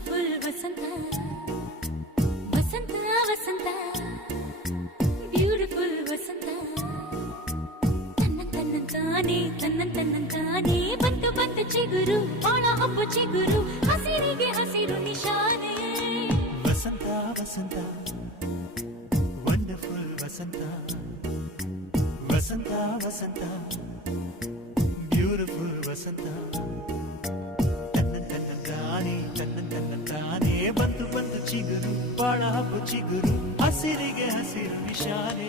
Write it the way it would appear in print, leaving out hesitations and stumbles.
beautiful ವಸಂತ ವಸಂತ ವಸಂತ beautiful ವಸಂತ ತನ್ನಂತಾನೆ ಬಂತು ಬಂತು ಚಿಗುರು ಬಾಳ ಹಬ್ಬ ಚಿಗುರು ಹಸಿರಿಗೆ ಹಸಿರು ನಿಶಾನೆ ವಸಂತ ವಸಂತ ವಂಡರ್ಫುಲ್ ವಸಂತ ವಸಂತ ವಸಂತ ಬ್ಯೂಟಿಫುಲ್ ವಸಂತ ತನ್ನಂತಾನೆ ಬಂತು ಬಂತು ಚಿಗುರು ಬಾಳ ಹಬ್ಬ ಚಿಗುರು ಹಸಿರಿಗೆ ಹಸಿರು ನಿಶಾನೆ